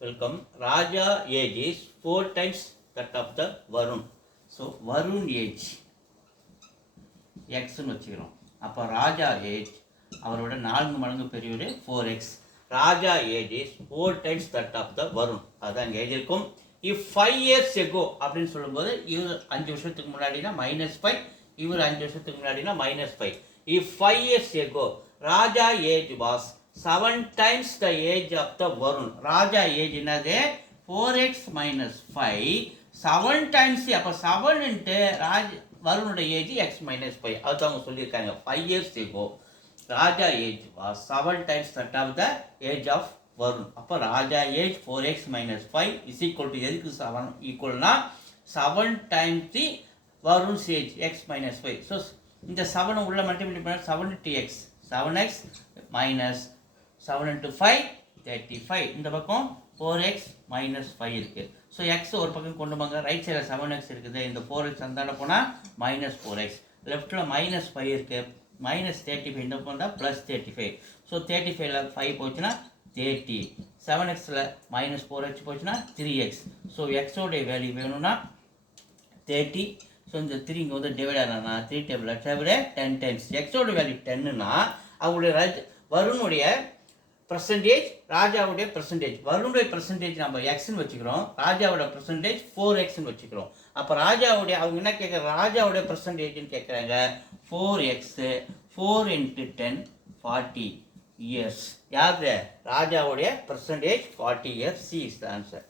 Welcome. Raja age is 4 times that of the Varun. So Varun age X னு வச்சுக்கிறோம். அப்போ Raja age அவரோட 4 மடங்கு பெரியவர் 4x. Raja age is 4 times that of the Varun. அதான் இங்கே எழுதியிருக்கும். இஃப் 5 years ago அப்படின்னு சொல்லும்போது இவர் 5 வருஷத்துக்கு முன்னாடினா -5, இவர் 5 வருஷத்துக்கு முன்னாடினா -5. If 5 years ago Raja age was 7 times the age of the Varun. Raja age என்னது 4x - 5 7 times. அப்போ 7 into வருணோட ஏஜ் x-5. அதுதான் அவங்க சொல்லியிருக்காங்க. 5 years ago Raja age was 7 times that of the age of Varun. அப்போ Raja age 4x - 5 is equal to எதுக்கு 7 ஈக்குவல்னா 7 times the Varun's age x-5. So இந்த 7 உள்ள மல்டிப்ளை பண்ணால் 7 into x 7x minus 7 into 5 35. இந்த பக்கம் 4x - 5 இருக்கு. ஸோ எக்ஸ் ஒரு பக்கம் கொண்டு வாங்க. ரைட் சைடில் 7x இருக்குது. இந்த 4x அந்தாண்ட போனால் -4x. லெஃப்டில் -5 இருக்கு. -35 இந்த பக்கம் தான் +35. ஸோ 35ல் 5 போச்சுன்னா 30. 7xல் -4h போச்சுன்னா 3x. ஸோ எக்ஸோடைய வேல்யூ வேணும்னா 30. ஸோ இந்த 3 இங்கே வந்து டிவைட் ஆனா 3 டேபிள் 10 times. எக்ஸோட வேல்யூ 10னா அவங்களுடைய வருணுடைய பர்சன்டேஜ், ராஜாவுடைய பர்சன்டேஜ். வருணுடைய பர்சன்டேஜ் நம்ம எக்ஸ்ன்னு வச்சுக்கிறோம். ராஜாவோட பர்சன்டேஜ் 4xன்னு வச்சுக்கிறோம். அப்போ ராஜாவுடைய அவங்க என்ன கேட்குறாங்க, ராஜாவுடைய பர்சன்டேஜ்னு கேட்குறாங்க. 4x 4 into 10 40 years. யாரு ராஜாவுடைய percentage 40 years. C is the answer.